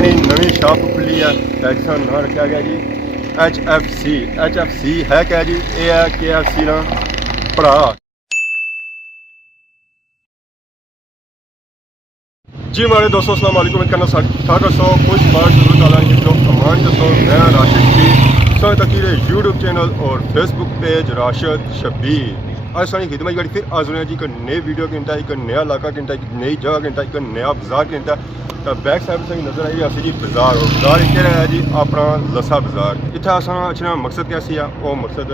ਪੀਜ਼ੇ ਦੀ ਨਵੀਂ ਸ਼ਾਪ ਖੁੱਲੀ ਆ ਤਾਂ ਇਸ ਦਾ ਨਾਮ ਰੱਖਿਆ ਗਿਆ ਜੀ HFC। HFC ਹੈ ਕਿਆ ਜੀ? ਇਹ ਹੈ KFC ਦਾ ਭਰਾ। जी हमारे दोस्तों अस्सलाम वालेकुम करना था सो कुछ बार जरूर डाला जो कमान दसो मैं राशिद की सो तकीर यूट्यूब चैनल और फेसबुक पेज राशिद शबीर। आज सारी खिदमत गाड़ी फिर आज जी एक नई वीडियो घंटा एक नया इलाका घंटा एक नई जगह घंटा एक नया बाजार घंटा तो बैक साइड से नजर आई असी जी बाजार और बाजार एक है जी अपना लसा बाजार। इतना असा अच्छा मकसद क्या सी वो मकसद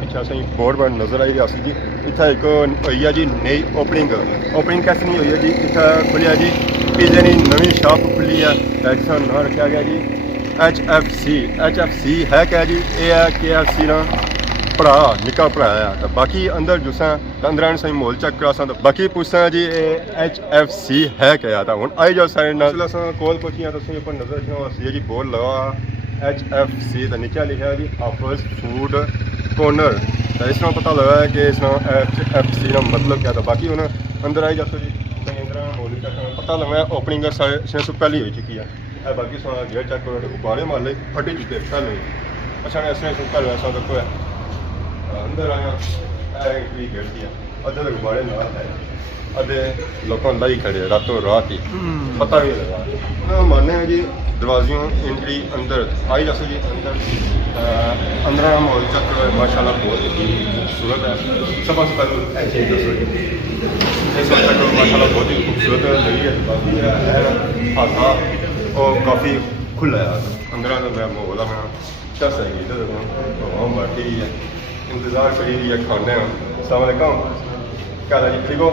पिछले असें बोर्ड पर नजर आई असी जी इतना एक हुई है जी नई ओपनिंग कैसे नहीं हुई है जी इतना खुलिया जी पीजे की नवी शॉप खुली है तो इसका नाम रखा गया जी HFC है क्या जी? ये है KFC ना भरा निका भरा है तो बाकी अंदर जुसा तो अंदर सही माहौल चेक करा तो बाकी पूछा जी ये HFC है क्या था हूँ आई जाओ सारे कोल पहुंची तो सही पर नजर रखना जी बोर्ड लगा HFC तो नीचे लिखा है जी हाफिज फूड कॉर्नर तो इस तरह पता लगा है कि इस HFC का मतलब क्या था। बाकी हूँ अंदर आई जाओ जी पता लगा ओपनिंग से पहले हो चुकी है बाकी गेट चेक करो गुब्बारे मार ले फटे चुके पहले अच्छा ऐसे पहले ऐसा तो कोई अंदर आया एंट्री गेट दिया अद्धे तो गुब्बारे ना है अद्धे लोगों लाई खड़े रातों रात ही पता भी लगा मानने हैं जी दरवाजियों एंट्री अंदर आई जैसे जी अंदर माहौल चेक करो माशाल्लाह बहुत खूबसूरत है। सबसे पहले ऐसे दसो जी माशाल्लाह बहुत ही खूबसूरत लगी है बाकी है हाथा और काफ़ी खुला है अंदर तो मैं माहौल में चस है इधर बैठी है इंतज़ार करी रही है खाने अस्सलाम वालेकुम क्या हाल है जी ठीक हो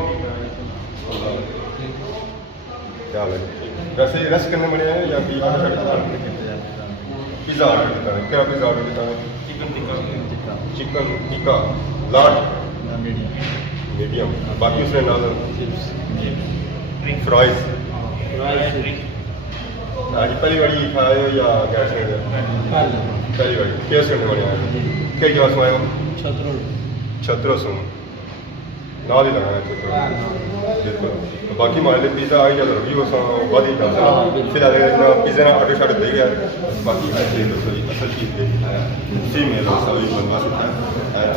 क्या हाल है वैसे रेस्ट करने बने हैं या पिज़्ज़ा ऑर्डर करता है क्या पिज़्ज़ा ऑर्डर करता है चिकन टिक्का लार्ज मीडियम बाकी उसने नाल फ्राइज आज पहली बारी खाए हो या कैसे पहली बारी केस करने वाले हैं कई जगह सुनाए हो छत्रों सुन नाल ही लगाना है बिल्कुल तो बाकी हमारे लिए पिज़्ज़ा आई जाता रिव्यू बाद ही चलता है फिलहाल पिज़्ज़ा ने ऑर्डर शार्डर दे गया बाकी ऐसे दोस्तों जी असल चीज़ दे फीमेल सभी बनवा सकता है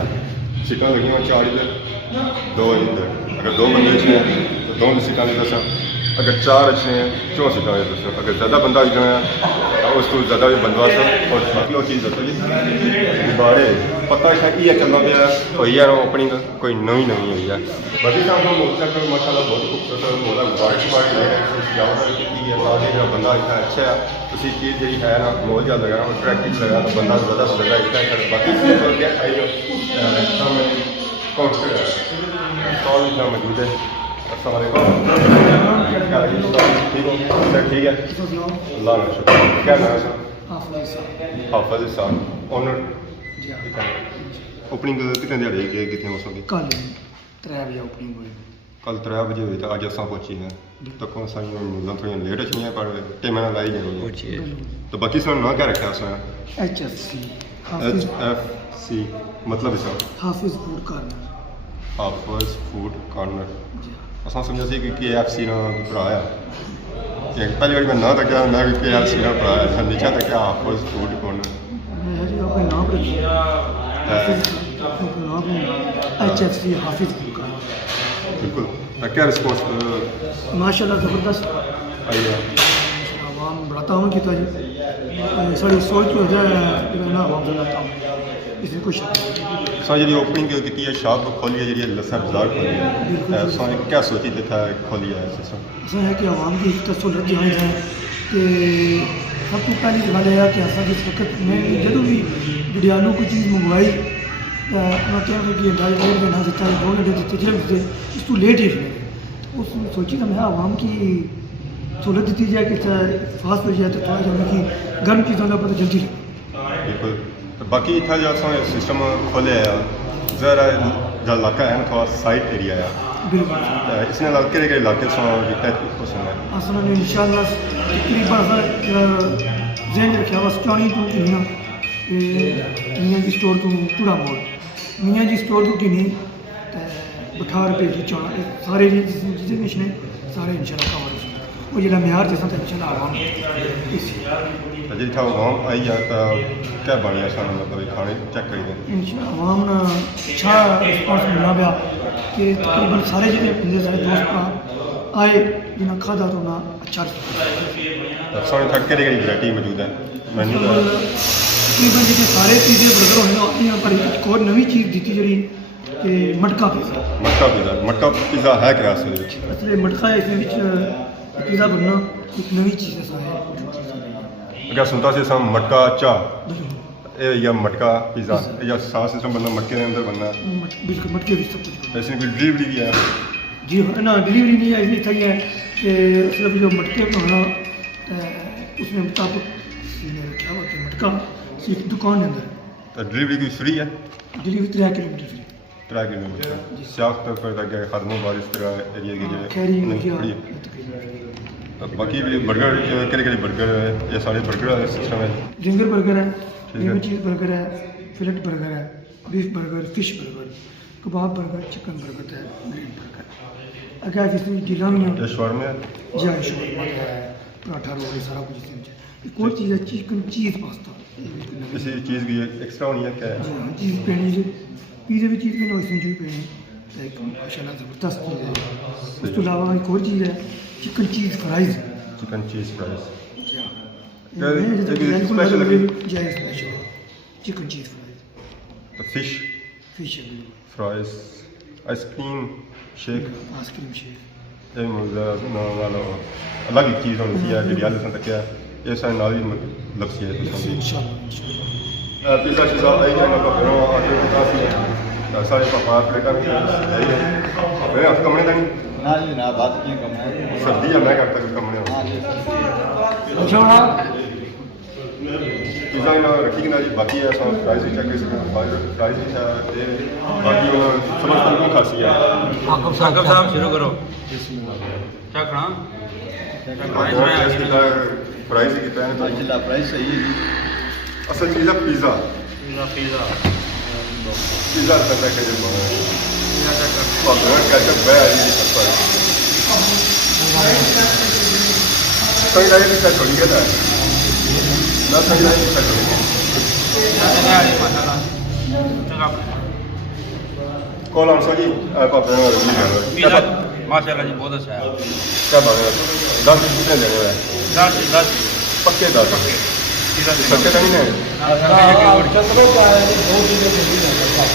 सीटा लगी हुई 4 इधर 2 इधर अगर 2 बंदे अच्छे हैं तो 2 सीटा नहीं दसा अगर 4 अच्छे हैं 4 सीटा नहीं दसा अगर ज़्यादा बंदा जो है उसको ज़्यादा भी बनवा सकता और बाकी और चीज़ दसो जी गुब्बारे पता है ये चलना पाया हुई है ओपनिंग कोई नवी हुई है बाकी माशाल्लाह बहुत खूबसूरत मोला गुब्बारे शुब्बारे लगे सजावट की है साथ ही बंदा इतना अच्छा है उसी चीज़ जी है ना मोल ज़्यादा लगा अट्रैक्टिव लगा तो बंदा ज़्यादा से ज़्यादा इतना बाकी काउंटर है स्टॉल इतना मौजूद है। अस्सलाम वालेकुम ठीक हो ठीक है अल्लाह का शुक्र क्या नाम है सर हाफिज साहब ओनर ओपनिंग कितने दिहाड़े गए कितने मौसम की कल 3 बजे ओपनिंग हुई कल 3 बजे हुई तो अज असा पहुंची है तो कौन सा मतलब थोड़ी लेट अच्छी है पर टाइम ना लाई जानी है तो बाकी सर ना क्या रखा उसने HFC मतलब इसका हाफिज फूड कॉर्नर हाफिज फूड कॉर्नर असा समझा सी कि KFC ना भरा है पहली बार मैं ना तक मैं भी KFC ना भरा है नीचे तक हाफिज फूड कॉर्नर नाम रखिए HFC हाफिज फूड कॉर्नर बिल्कुल क्या रिस्पॉन्स माशाल्लाह ज़बरदस्त आई है आवाम बड़ा ताउन किया जी सारी सोच तो है ना आवाम से ताउन इसमें कुछ सर जी ओपनिंग की है शॉप खोली है जी लसा बाजार खोली है सर क्या सोची था खोली है ऐसा है कि आवाम की सहूलत जायज़ है कि सब तो पहली गल है कि असा जिस वक्त मैं जो भी डडियालू कोई चीज़ मंगवाई तो मतलब कि अंदाजा 1 घंटा दिता 2 घंटे दिते जो इस तो लेट ही फिर उस सोची तो मैं आवाम की सहूलत दी जाए कि फास्ट हो जाए तो थोड़ा जो कि गर्म चीज़ों का पता जल्दी लगे बिल्कुल तो बाकी इतना जो सिस्टम खोले ज़रा जो इलाका है ना थोड़ा साइड एरिया है बिल्कुल इसने केड़े इलाके पसंद है असल में इंशाल्लाह तकरीबन जहन रखा बस चाणी टू किन्ना मियाँ जी स्टोर तो टूड़ा मोड़ मियाँ जी स्टोर तो किन्नी 18 रुपये की चाणी सारे जितने ने सारे इंशाल्लाह कवर वो जो म्यार जैसा तो चला आवाम जितना आवाम आई है तो क्या बन गया सानू मतलब खाने चेक करिए आवाम ना अच्छा रिस्पॉन्स मिलना पाया कि तकरीबन सारे जितने बंदे सारे दोस्त आए जिन्हें खाधा तो ना अच्छा सारे थक के वैरायटी मौजूद है मैन्यू तकरीबन जितने सारे पिज़्ज़े बर्गर होने यहाँ पर एक और नवी चीज़ दी जी कि मटका पिज़्ज़ा है क्या असले मटका है इसमें पिज़्ज़ा बनना एक नवी चीज़ है सारे क्या सुनता से सम मटका चाह या मटका पिज़्ज़ा या सारा सिस्टम बनना मटके के अंदर बनना बिल्कुल मटके भी सब कुछ ऐसे कोई डिलीवरी भी है जी ना डिलीवरी नहीं है इसलिए था है कि सिर्फ जो मटके का होना उसमें मुताबिक क्या होता है मटका सिर्फ दुकान के अंदर तो डिलीवरी कोई फ्री है डिलीवरी 3 किलोमीटर फ्री 3 किलोमीटर सियाफ तो फिर तक खत्म बारिश तरह एरिया की जो फ्री तो बाकी भी बर्गर केड़े बर्गर ये सारे बर्गर वाले सिस्टम है जिंगर बर्गर है लेमन चीज़ बर्गर है फिलेट बर्गर है बीफ बर्गर फिश बर्गर कबाब बर्गर चिकन बर्गर है ग्रीन बर्गर अगर इसमें जिला में शवारमा जी शवारमा है पराठा रोल है सारा कुछ इसमें एक और चीज़ है चिकन चीज़ पास्ता किसी चीज़ की एक्स्ट्रा होनी है क्या है हाँ चीज़ पैनी पिज़्ज़े भी चीज़ पैनी और इसमें जो पैनी एक माशाल्लाह ज़बरदस्त चीज़ है उस तो अलावा एक और चीज़ है चिकन चीज़ फ्राइज़ चिकन चीज़ फ्राइज़ स्पेशल चिकन चीज़ fries fish fries ice cream shake ice cream shake अलग ही चीज़ होनी चाहिए जी तक क्या ये सारे नाल ही लपसी है पिज़्ज़ा शिज़ा आई जाना सारे पापा प्लेटा भी कमरे का नहीं ना जी ना बात की कम है सर्दी है मैं करता कोई कमरे पिज़्ज़ा ना रखी ना जी बाकी है सब प्राइस भी चेक कर सकते प्राइस भी है बाकी समझ तक नहीं खासी है साकब साहब शुरू करो क्या खाना प्राइस ही कितना है जिला प्राइस सही है असल चीज़ है पिज़्ज़ा करता है कैचअप है सही लाइन भी सेट हो गया था ना सही लाइन भी सेट हो गया कौन आंसर जी पापा माशाल्लाह जी बहुत अच्छा है क्या बात है 10 कितने देने हैं 10 पक्के 10 सच्चे तो नहीं है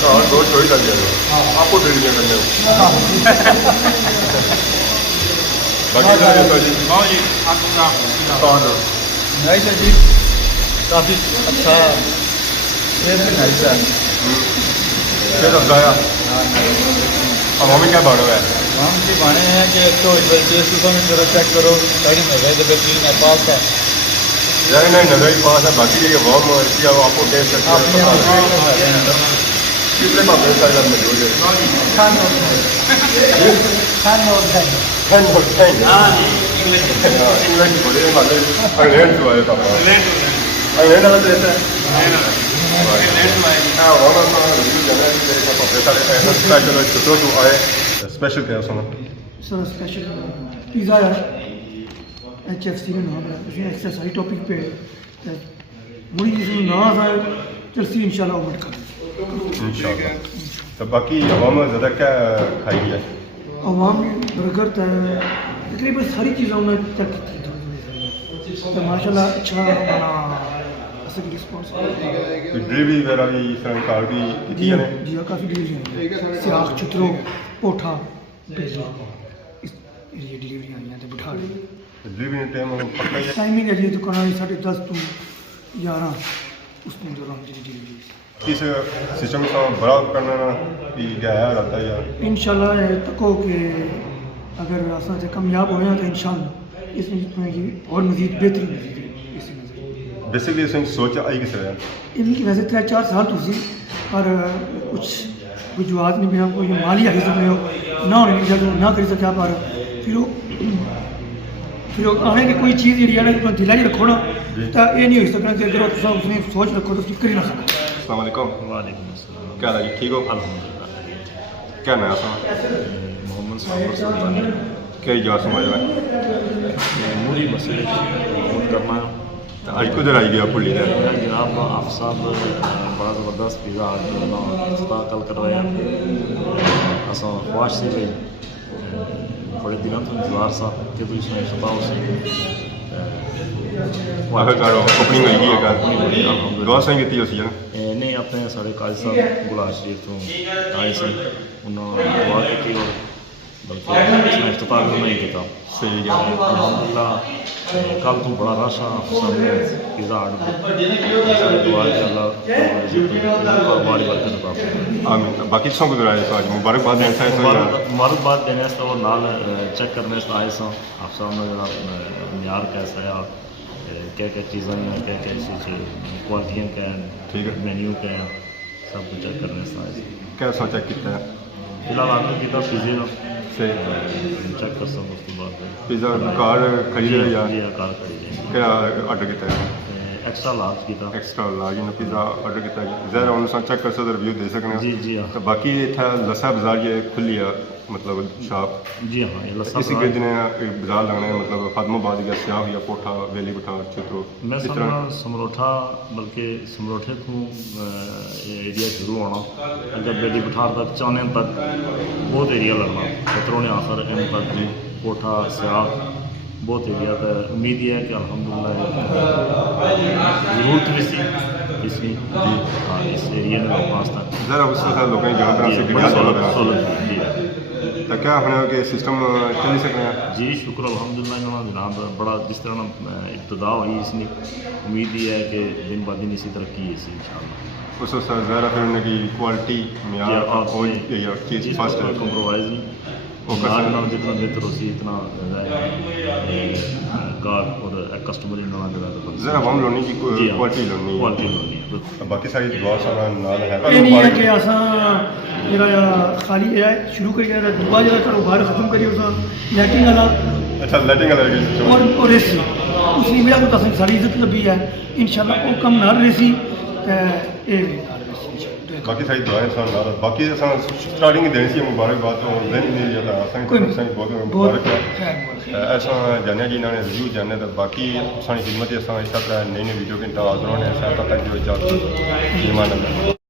और दो छोड़ी कर दिया आपको दे दिया करने बाकी जी नाइस है जी काफ़ी अच्छा टेस्ट भी नाइस है फिर अफजाया अब हमें क्या बारे है हम जी बाने हैं कि एक तो टेस्ट में जरा चेक करो सारी मज़े तो बेहतरीन है पास है यार नहीं नजर ही पास है बाकी ये वार्म हो रही है आपको टेस्ट अपने कितने पापे सारे लग मिल गए इंग्लैंड बोले इंग्लैंड हुआ है पापा इंग्लैंड वाला देश है स्पेशल क्या है सर स्पेशल पिज़्ज़ा है HFC का नाम है उसमें एक्सरसाइज टॉपिक पे मुझे जिसमें नाम है चलसी इंशाल्लाह उम्मीद कर इंशाल्लाह तो बाकी आवाम ज़्यादा क्या खाई है आवाम बर्गर तकरीबन सारी चीज़ें उन्होंने चेक की तो माशाल्लाह अच्छा असली रिस्पॉन्स डिलीवरी वगैरह भी इस तरह कार भी की है जी हाँ काफ़ी डिलीवरी सियाख चुतरो पोठा भेजी इस ये डिलीवरी आई हैं तो बिठा रही डिलीवरी टाइम पक्का ही है टाइमिंग है जी दुकान 10:30 to 11 उसमें दौरान जी डिलीवरी किस सिस्टम का बड़ा करना भी गया रहता है यार इंशाल्लाह तको कि अगर असा से कामयाब हो तो इंशाल्लाह इसमें जितना कि और मज़ीद बेहतरीन बेसिकली इसमें सोच आई किस तरह इनकी वैसे 3-4 साल तो सी पर कुछ वजूहत नहीं मिला कोई माली हिसाब में ना होने की वजह ना कर सका पर फिर आने की कोई चीज़ जी है ना दिला ही रखो ना तो ये नहीं हो सकना कि अगर उसने सोच रखो तो कर ही ना सको अस्सलाम वालेकुम क्या हाल है ठीक हो अल्हम्दुलिल्लाह क्या नाम है आपका मोहम्मद सुल्तान कई जा समझ में मूरी मसले नोट करना तो आज कुधर आई गया पुली है जनाब हाफिज साहब बड़ा ज़बरदस्त पिज़्ज़ा ऑर्डर कल करवाया असा ख्वाहिश से भी बड़े दिनों तो इंतजार सा कि तुम सुना उसे आखिरकार ओपनिंग हुई है कल दुआ सही की उसी ना नहीं अपने साढ़े काजी साहब गुलाब शरीफ तो आए सन उन्होंने दुआ की और बल्कि इसमें इफ्तिताह भी नहीं किया सही गल अल्हम्दुलिल्लाह कल तो बड़ा रश आ सामने पिज़्ज़ा ऑर्डर दुआ कि अल्लाह कारोबार बरकत अता फरमाए आमीन बाकी किसों को दुआएं तो आज मुबारकबाद देने से मुबारकबाद देने से और नाल चेक करने से आए सा आप सामने जरा म्यार कैसा है क्या क्या चीज़ें हैं क्या क्या क्वालिटियाँ क्या हैं ठीक है मेन्यू क्या है सब कुछ चेक करने से आए कैसा चेक किया है फिलहाल आपने किया पिज़्ज़े का सही चेक कर सकते उसके बाद पिज़्ज़ा कार खरीदे या जी कार खरीदे क्या ऑर्डर किया है एक्स्ट्रा लार्ज किया एक्स्ट्रा लार्ज ने पिज़्ज़ा ऑर्डर किया ज़रा उन्होंने चेक कर सकते रिव्यू दे सकते जी जी हाँ तो बाकी इतना लस्सा बाजार ये खुली है मतलब शॉप जी हाँ ये लस्सा इसी के दिन बाजार लगना है मतलब फातमाबाद या सियाह या कोठा वेली कोठा चित्रो मैं समझा समरोठा बल्कि समरोठे तो एरिया शुरू होना अगर बेली पठार तक चाने तक बहुत एरिया लगना खतरों ने आखिर इन तक कोठा सियाह बहुत एरिया तो उम्मीद है कि अल्हम्दुलिल्लाह ज़रूरत भी सी इसकी हाँ इस एरिया में पास तक ज़रा उस तरह लोगों की जगह से जी तो क्या होना कि सिस्टम चल सकते हैं जी शुक्र अल्हम्दुलिल्लाह इन्होंने जनाब बड़ा जिस तरह इब्तदा हुई इसकी उम्मीद ही है कि दिन ब दिन इसी तरक्की है इसी इंशाअल्लाह उस ज़रा फिर उनकी क्वालिटी म्यार और या चीज़ फर्स्ट है कॉम्प्रोमाइज़ नहीं जितना बेहतर होती इतना कार और कस्टमर ज़रा हम लोनी की क्वालिटी लोनी बाकी सारी दुआ सारा नाल है ये नहीं है कि असा जरा खाली है शुरू करिए दुआ जरा कारोबार खत्म करिए उस लाइटिंग वाला अच्छा लाइटिंग वाला और रेसी उसने मेरा को तसन सारी इज्जत लगी है इंशाल्लाह वो कम ना रेसी बाकी सारी दुआएं सन नाल बाकी असा स्टार्टिंग देनी सी मुबारकबाद तो दिन नहीं जाता असन बहुत मुबारक है ऐसा जाने जी इन्होंने रिव्यू जाने तो बाकी सारी खिदमत इस तरह नई नई वीडियो के इंतजार होने तक जो इजाजत ईमान अल्लाह